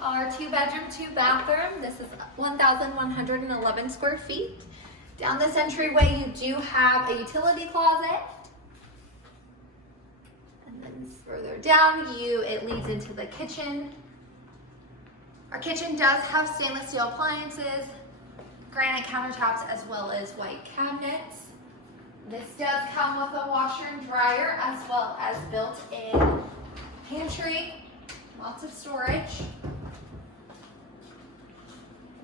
our 2-bedroom, 2-bathroom. This is 1,111 square feet. Down this entryway, you do have a utility closet. And then further down, it leads into the kitchen. Our kitchen does have stainless steel appliances, granite countertops, as well as white cabinets. This does come with a washer and dryer, as well as built-in pantry, lots of storage.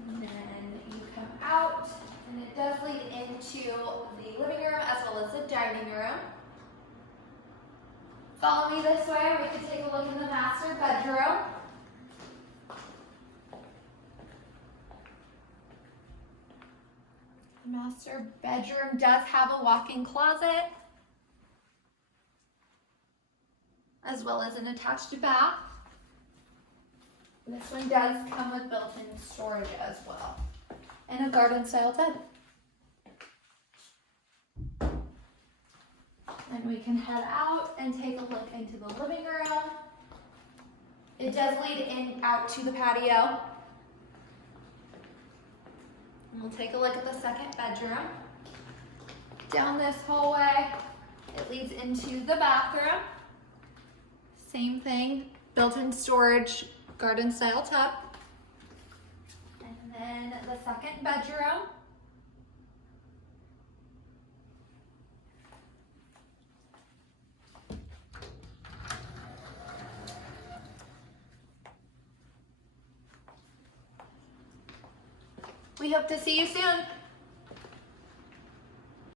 And then you come out, and it does lead into the living room as well as the dining room. Follow me this way, we can take a look in the master bedroom. The master bedroom does have a walk-in closet, as well as an attached bath. This one does come with built-in storage as well, and a garden-style bed. And we can head out and take a look into the living room. It does lead out to the patio. And we'll take a look at the second bedroom. Down this hallway, it leads into the bathroom. Same thing, built-in storage, garden-style tub. And then the second bedroom. We hope to see you soon.